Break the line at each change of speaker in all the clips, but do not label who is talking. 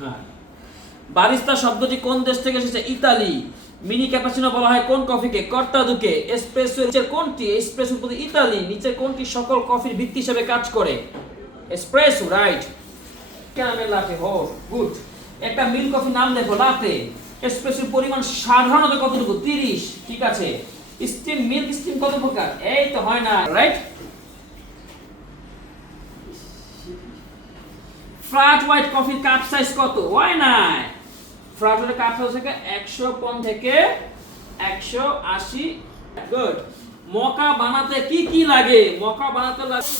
হ্যাঁ। বারিস্তা শব্দটি কোন দেশ থেকে এসেছে? ইতালি। মিনি ক্যাপাচিনো বলা হয় কোন কফিকে? কর্তাদুকে। এসপ্রেসো নিচের কোনটি? এসপ্রেসো প্রতি ইতালি। নিচের কোনটি সকল কফির ভিত্তি হিসেবে কাজ করে? Espresso, right. ক্যারামেল লাটে, হো, গুড। একটা মিল্ক কফি নাম দেখো লাতে এসপ্রেসোর পরিমাণ সাধারণত কতটুকু? 30 ঠিক আছে। স্টিম, মিল্ক স্টিম কত প্রকার? এই তো হয় না, রাইট? ফ্ল্যাট হোয়াইট কফির কাপ সাইজ কত? ওয়াই নাই ফ্ল্যাট হোয়াইট কাপ সাইজ থেকে একশো পন থেকে একশো আশি। গুড মকা বানাতে কি কি লাগে? মকা বানাতে লাগে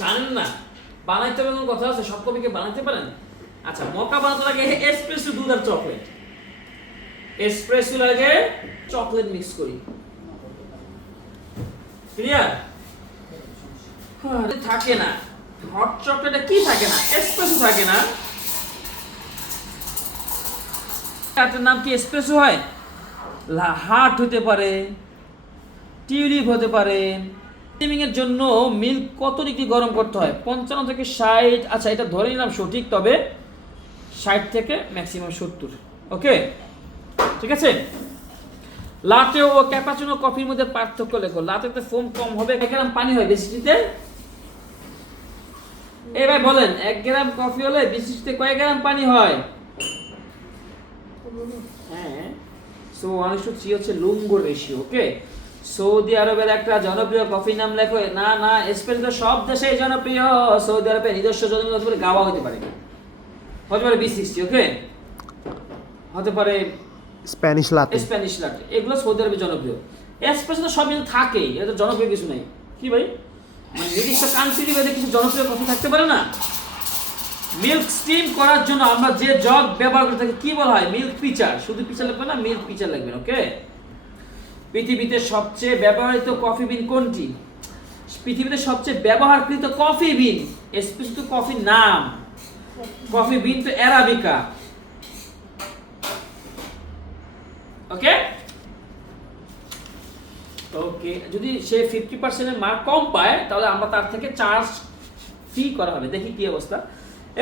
জানেন না। বানাইতে পারেন কথা আছে? সব কফিকে বানাইতে পারেন? আচ্ছা মকা বানাতে লাগে এসপ্রেসো দুধ আর চকলেট এসপ্রেসো লাগে চকলেট মিক্স করি। ক্লিয়ার থাকে না। হট চকলেটে কি থাকে না? এসপ্রেসো থাকে না? এটার নাম কি এসপ্রেসো হয়? হার্ট হতে পারে টিউলিপ হতে পারে। স্টিমিং এর জন্য মিল্ক কত ডিগ্রি গরম করতে হয়? পঞ্চান্ন থেকে ষাট। আচ্ছা এটা ধরে নিলাম সঠিক, তবে ষাট থেকে ম্যাক্সিমাম সত্তর। ওকে ঠিক আছে? লাটে ও ক্যাপাচিনো কফির মধ্যে পার্থক্য লেখো। লাটেতে ফোম কম হবে। এক পানি হয় বেশিতে এবার বলেন এক গ্রাম কফি হলে বিশিষ্টে কয় গ্রাম পানি হয়? হ্যাঁ সো থ্রি হচ্ছে লুঙ্গো রেশিও ওকে সৌদি আরবের একটা জনপ্রিয় কফি নাম লেখো না না স্পেন তো সব দেশেই জনপ্রিয় সৌদি আরবের নিজস্ব জনপ্রিয় গাওয়া হতে পারে। হতে পারে বি সিক্সটি ওকে হতে পারে
স্প্যানিশ লাতে।
স্প্যানিশ লাটে এগুলো সৌদি আরবে জনপ্রিয়। এসপ্রেসো তো সব কিছু থাকেই এটা জনপ্রিয় কিছু নেই। কি ভাই? মানে নির্দিষ্ট কান্ট্রি ভেদে কিছু জনপ্রিয় কফি থাকতে পারে না। মিল্ক স্টিম করার জন্য আমরা যে জগ ব্যবহার করে থাকি কি বলা হয়? মিল্ক পিচার শুধু পিচার লাগবে না মিল্ক পিচার লাগবে ওকে পৃথিবীতে সবচেয়ে ব্যবহৃত কফি বিন কোনটি? পৃথিবীতে সবচেয়ে ব্যবহারকৃত কফি বিন স্পেশাল তো কফির নাম। কফি বিন তো অ্যারাবিকা ওকে ওকে যদি সে ফিফটি পার্সেন্টের মার্ক কম পায় তাহলে আমরা তার থেকে চার্জ ফি করা হবে। দেখি কি অবস্থা।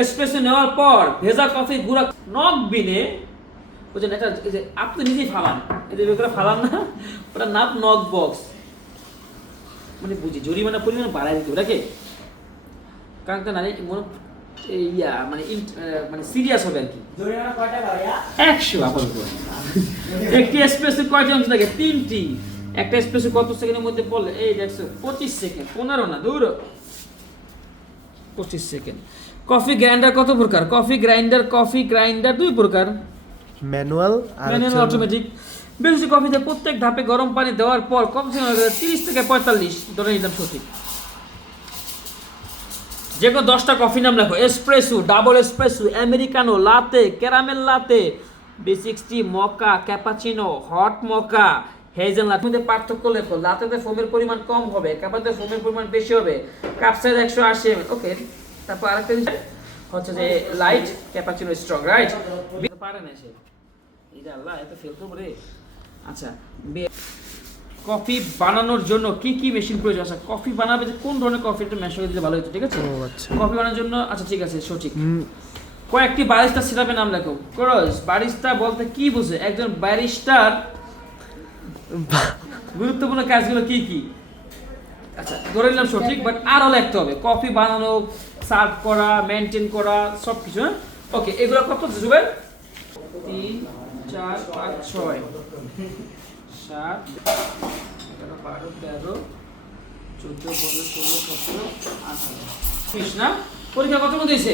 এসপ্রেসো নেওয়ার পর ভেজা কফি গুঁড়া নক বিনে বুঝলেন এটা যে আপনি নিজেই ফালান। যে করে ফালান না ওটা নাপ নক বক্স মানে বুঝি জরিমানা পরিমাণ বাড়াই দিতে ওটাকে কারণ নারী মনে ইয়া মানে মানে সিরিয়াস হবে আর কি। একশো আপাতত। একটি এক্সপ্রেসে কয়টি অংশ থাকে? তিনটি। একটা এক্সপ্রেসে কত সেকেন্ডের মধ্যে বললে এই দেখছ পঁচিশ সেকেন্ড পনেরো না দূর। পঁচিশ সেকেন্ড কফি গ্রাইন্ডার কত প্রকার? কফি গ্রাইন্ডার কফি গ্রাইন্ডার দুই প্রকার।
ম্যানুয়াল
ম্যানুয়াল অটোমেটিক বেশি কফিতে প্রত্যেক ধাপে গরম পানি দেওয়ার পর কমসে কম তিরিশ থেকে পঁয়তাল্লিশ। ধরে নিলাম সঠিক। যে কোনো দশটা কফি নাম লেখো। Espresso double espresso americano latte caramel latte B sixty mocha cappuccino hot mocha hazelnut latte মধ্যে পার্থক্য লেখো। লাতেতে ফোমের পরিমাণ কম হবে ক্যাপাতে ফোমের পরিমাণ বেশি হবে। কাপ সাইজ একশো আশি এম ওকে। তারপর আরেকটা হচ্ছে যে লাইট ক্যাপাচিনো স্ট্রং রাইট পারে না সে। এটা আল্লাহ এত ফেল করব রে। আচ্ছা কফি বানানোর জন্য কি কি মেশিন প্রয়োজন? আচ্ছা কফি বানাবে যে কোন ধরনের কফি এটা মেশিন দিলে ভালো হতো ঠিক আছে?
আচ্ছা।
কফি বানানোর জন্য আচ্ছা ঠিক আছে সঠিক। কয়েকটি বারিস্তা সিরাপের নাম লেখো। করস বারিস্তা বলতে কি বুঝে? একজন ব্যারিস্টার গুরুত্বপূর্ণ কাজগুলো কি কি? আচ্ছা ধরে নিলাম সঠিক বাট আরও লিখতে হবে। কফি বানানো, সার্ভ করা মেনটেন করা সব কিছু হ্যাঁ? ওকে এগুলো কত জুবেন তিন, চার, পাঁচ, ছয়। সাত বারো, তেরো, চোদ্দ, পনেরো, ষোলো, সতেরো, আঠারো। না? পরীক্ষা কত হয়েছে?